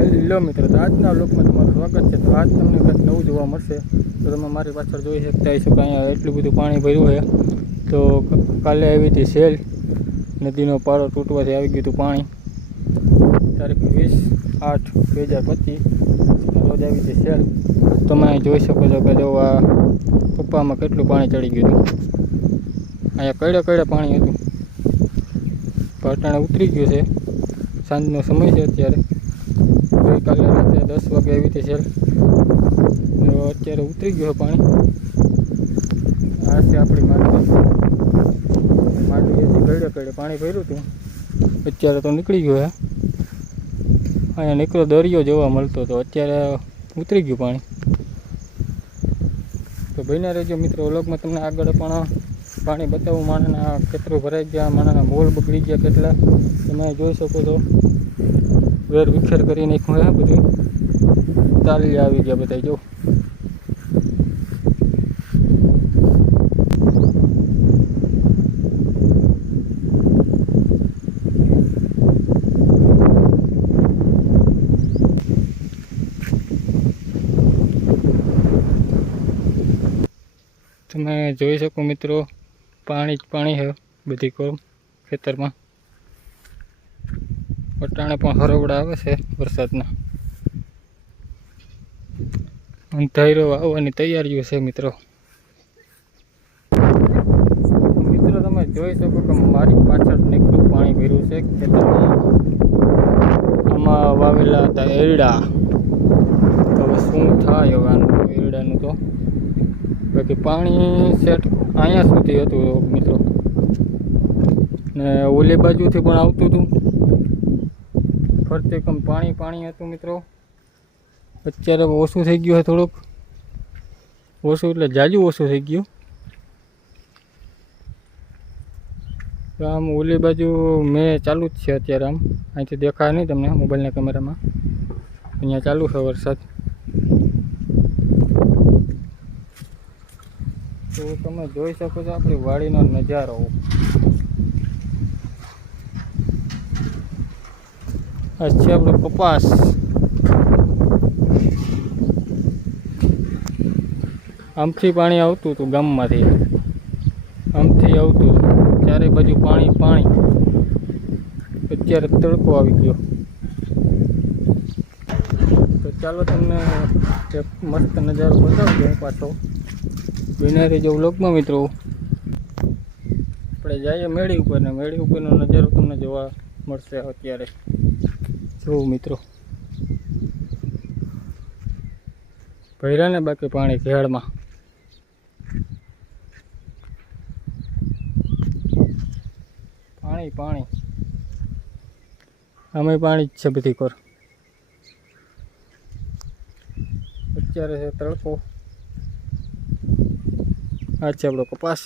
Hello મિત્રો, તો આજના લોકમાં તમારું સ્વાગત છે. તો આજ તમને કંઈક નવું જોવા મળશે. તો તમે મારી પાછળ જોઈ શકતા હશો કે અહીંયા એટલું બધું પાણી ભર્યું છે. તો કાલે આવી હતી સેલ નદીનો પારો તૂટવાથી આવી ગયું હતું પાણી. તારીખ વીસ આઠ બે હજાર પચીસ. રોજ આવી હતી સેલ તમે અહીં જોઈ શકો છો કે જો આ પપ્પામાં કેટલું પાણી ચડી ગયું હતું. અહીંયા કડે કડે પાણી હતું. પાટણ ઉતરી ગયું છે. સાંજનો સમય છે અત્યારે. ગઈકાલે રાત્રે દસ વાગે આવી હતી સેલ અત્યારે ઉતરી ગયું પાણી. આ છે આપણી માંડવી માંડવીથી ગળે ગળે પાણી ભર્યું હતું. અત્યારે તો નીકળી ગયો હે. અહીંયા નીકળો, દરિયો જોવા મળતો હતો. અત્યારે ઉતરી ગયું પાણી. તો ભાઈના રહેજો મિત્રો, વ્લોગમાં તમને આગળ પણ પાણી બતાવું. માણાના ખેતરો ભરાઈ ગયા, માણાના મોલ બગડી ગયા કેટલા. તમે જોઈ શકો છો. વેર વિખેર કરી નાખ્યું હે બધું. તાલી આવી ગયા બધા જો. તમે જોઈ શકો મિત્રો, પાણી જ પાણી છે બધી કોમ ખેતરમાં. અટાણે પણ હરોવડા આવે છે વરસાદના. અંધારો આવવાની તૈયારીઓ છે મિત્રો. મિત્રો, તમે જોઈ શકો કે મારી પાછળ નીકળું પાણી ભર્યું છે ખેતરમાં આમાં વાવેલા હતા એરડા. તો હવે શું થાય હવે એરડાનું તો? બાકી પાણી સેટ અહીંયા સુધી હતું મિત્રો. ને ઓલી બાજુથી પણ આવતું હતું. ફરતે કમ પાણી પાણી હતું મિત્રો. અત્યારે ઓછું થઈ ગયું છે થોડુંક. ઓછું એટલે જાજુ ઓછું થઈ ગયું. તો આમ ઓલી બાજુ મેં ચાલુ જ છે અત્યારે આમ. અહીંથી દેખાય નહીં તમને મોબાઈલના કેમેરામાં. અહીંયા ચાલુ છે વરસાદ. તો તમે જોઈ શકો છો આપણી વાડીનો નજારો. આ છે આપણો કપાસ આમથી પાણી આવતું હતું ગામમાંથી. આમથી આવતું. ચારે બાજુ પાણી પાણી. અત્યારે તડકો આવી ગયો. તો ચાલો તમને એક મસ્ત નજારો બતાવજો હું પાછો. બિનારી જો વ્લોગમાં મિત્રો. આપણે જઈએ મેળી ઉપર ને મેળી ઉપરનો નજારો તમને જોવા મળશે અત્યારે. જોઉં મિત્રો. ભર્યા ને બાકી પાણી ઘેડમાં પાણી પાણી. અમે પાણી જ છે બધી કોર અત્યારે છે તડકો. આ છે આપણો કપાસ.